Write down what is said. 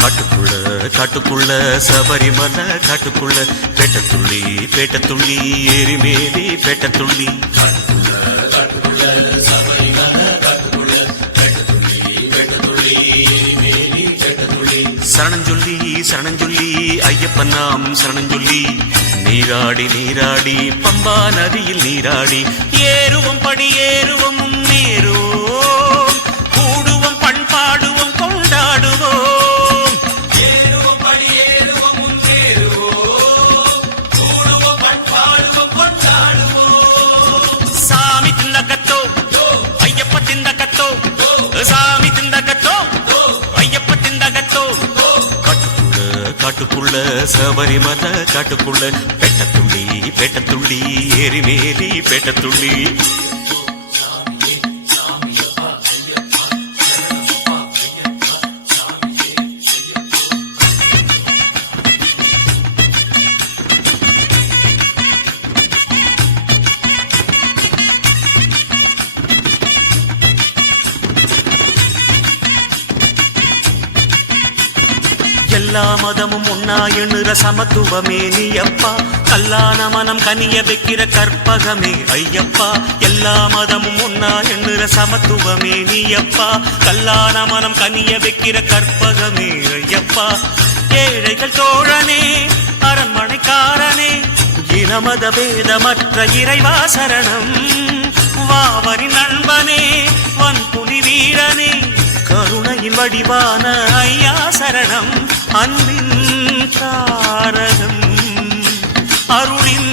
காட்டுக்குள்ள காட்டுக்குள்ள சபரிமலை காட்டுக்குள்ள பேட்டத்துள்ளி பேட்டத்துள்ளி எரிமேலி பேட்டத்துள்ளி. சரணஞ்சொல்லி சரணஞ்சொல்லி ஐயப்பன் நாம் சரணஞ்சொல்லி. நீராடி நீராடி பம்பா நதியில் நீராடி ஏறுவோம் படி ஏறுவோம் நேரும் காட்டுக்குள்ள காட்டுக்குள்ள சபரிமலை காட்டுக்குள்ள பெட்டத்துள்ளி பெட்டத்துள்ளி எரிமேலி பெட்டத்துள்ளி. எல்லா மதமும் ஒன்னா எண்ணுற சமத்துவமே நீ அப்பா கல்லான மனம் கனிய வைக்கிற கற்பகமே ஐயப்பா. எல்லா மதமும் ஒன்னா எண்ணுற சமத்துவமே நீ அப்பா கல்லான மனம் கனிய வைக்கிற கற்பகமே ஐயப்பா. ஏழைகள் தோழனே அரண்மனைக்காரனே இனமத பேதமற்ற இறைவா சரணம் வாவரி நண்பனே வன்புலி வீரனே கருணையின் வடிவான ஐயா. அன்பின் தாரகம் அருளின்